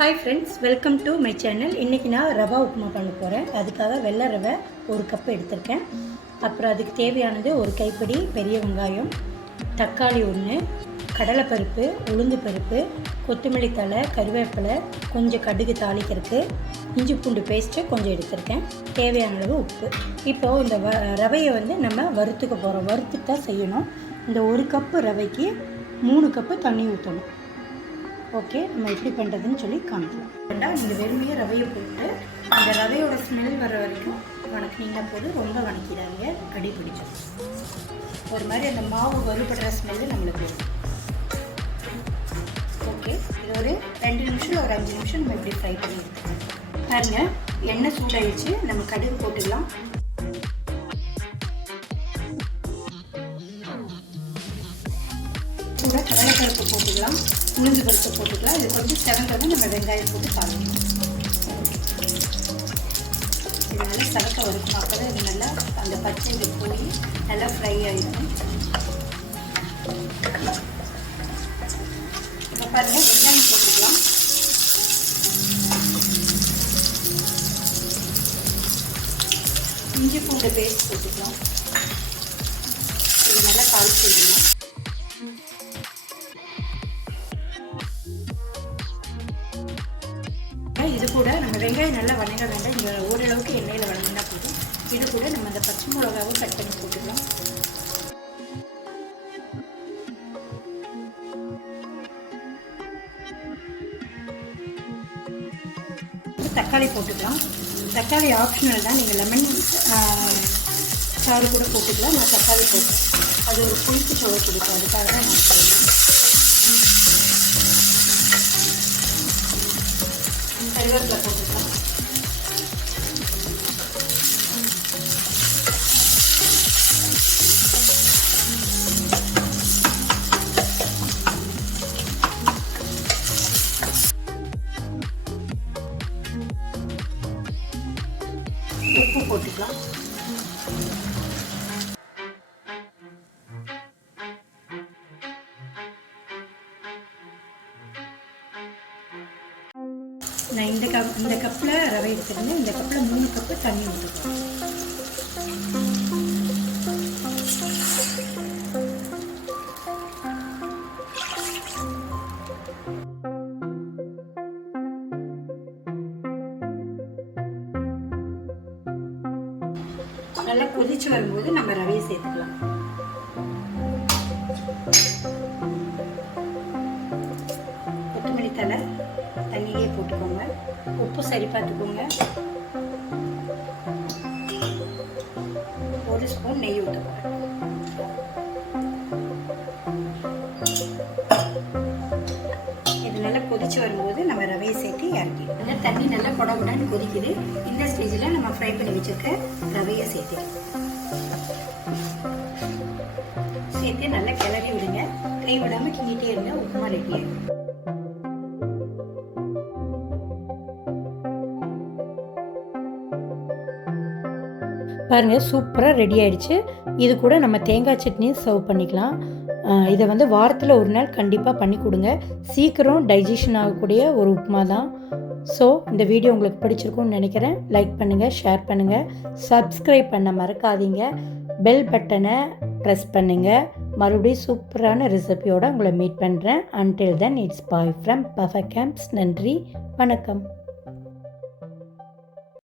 Hi friends, welcome to my channel. இன்னைக்கு நான் ரவா உப்புமா பண்ண போறேன். அதுக்காக வெள்ளை ரவை 1 கப் எடுத்துர்க்கேன். அப்புறம் அதுக்கு தேவையானது ஒரு கைப்பிடி பெரிய வெங்காயம், தக்காளி 1, கடலை பருப்பு, உளுந்து பருப்பு, கொத்தமல்லி தழை, கறிவேப்பிலை, கொஞ்சம் கடுகு தாளிக்கிறதுக்கு, இஞ்சி பூண்டு பேஸ்ட் கொஞ்சம் எடுத்துர்க்கேன். தேவையான அளவு உப்பு. இப்போ இந்த ரவையை வந்து நம்ம வறுத்துக்க போறோம். வறுத்துட்டு தான் செய்யணும். இந்த 1 கப் ரவைக்கு 3 கப் தண்ணி ஊற்றணும். ஓகே, நம்ம எப்படி பண்ணுறதுன்னு சொல்லி காமிக்கலாம். நீங்கள் வெறுமையே ரவையை போட்டு அந்த ரவையோட ஸ்மெல் வர வரைக்கும் வணக்கினீங்கன்னா போது ரொம்ப வணக்கிடாதீங்க, அடி பிடிச்சோம். ஒரு மாதிரி அந்த மாவு வறுபடுற ஸ்மெல்லு நம்மளுக்கு வரும். ஓகே, இது ஒரு 2 நிமிஷம் ஒரு 5 நிமிஷம் நம்ம இப்படி ஃப்ரை பண்ணி எடுத்துக்கலாம். பாருங்கள், எண்ணெய் சூடாகிடுச்சு. நம்ம கடுகு போட்டுக்கலாம். கூட கடலைப்பருப்பு போட்டுக்கலாம், உளுந்து பருப்பு போட்டுக்கலாம். இது கொஞ்சம் செவந்தது நம்ம வெங்காயம் போட்டு தாளிக்கணும். இது நல்லா சரக்க வறுக்கணும். அப்போ தான் இது நல்லா அந்த பச்சை இது போய் நல்லா ஃப்ரை ஆகிடும். இப்போ பாருங்கள், வெங்காயம் போட்டுக்கலாம். இஞ்சி பூண்டு பேஸ்ட் போட்டுக்கலாம். இது நல்லா தாளிச்சிடணும். இது கூட நம்ம வெங்காயம் நல்லா வணங்க வேண்டாம். இங்கே ஓரளவுக்கு எண்ணெயில் வணங்கினா போதும். இது கூட நம்ம அந்த பச்சை மிளகாவும் கட் பண்ணி போட்டுக்கலாம். தக்காளி போட்டுக்கலாம். தக்காளி ஆப்ஷனல் தான், நீங்கள் லெமன் சாறு கூட போட்டுக்கலாம். நான் தக்காளி போட்டேன், அது ஒரு புளிப்பு சுவை கொடுக்கும், அதுக்காக தான் நான் சொல்கிறேன். கருவேப்பிலை போட்டுக்கலாம். உப்பு போட்டுக்கலாம். நான் இந்த கப்பில் ரவை எடுத்துருந்தேன். இந்த கப்பில் 3 கப்பு தண்ணி ஊற்றுக்கலாம். நல்லா கொதிச்சு வரும்போது நம்ம ரவையை சேர்த்துக்கலாம். கொத்தமல்லி தழை தண்ணியிலே போட்டுக்கோங்க. உப்பு சரி பார்த்துக்கோங்க. 1 ஸ்பூன் நெய் ஊற்றுக்கோங்க. இது நல்லா கொதிச்சு வரும்போது நம்ம ரவையை சேர்த்து இறக்கிடும். நல்லா தண்ணி நல்லா குடகுடான்னு கொதிக்குது. இந்த ஸ்டேஜில் நம்ம ஃப்ரை பண்ணி வச்சுருக்க ரவையை சேர்த்து நல்லா கிளறி விடுங்க. கை விடாமல் கிண்டிகிட்டே இருங்க. உப்புமா ரெடி ஆகிடும். பாருங்கள், சூப்பராக ரெடி ஆகிடுச்சு. இது கூட நம்ம தேங்காய் சட்னியும் சர்வ் பண்ணிக்கலாம். இதை வந்து வாரத்தில் 1 நாள் கண்டிப்பாக பண்ணி கொடுங்க. சீக்கிரம் டைஜஷன் ஆகக்கூடிய ஒரு உப்புமா தான். ஸோ இந்த வீடியோ உங்களுக்கு பிடிச்சிருக்கும்னு நினைக்கிறேன். லைக் பண்ணுங்கள், ஷேர் பண்ணுங்கள், சப்ஸ்கிரைப் பண்ண மறக்காதீங்க. பெல் பட்டனை ப்ரெஸ் பண்ணுங்கள். மறுபடியும் சூப்பரான ரெசிபியோடு உங்களை மீட் பண்ணுறேன். Until then it's bye from perfect camps. நன்றி, வணக்கம்.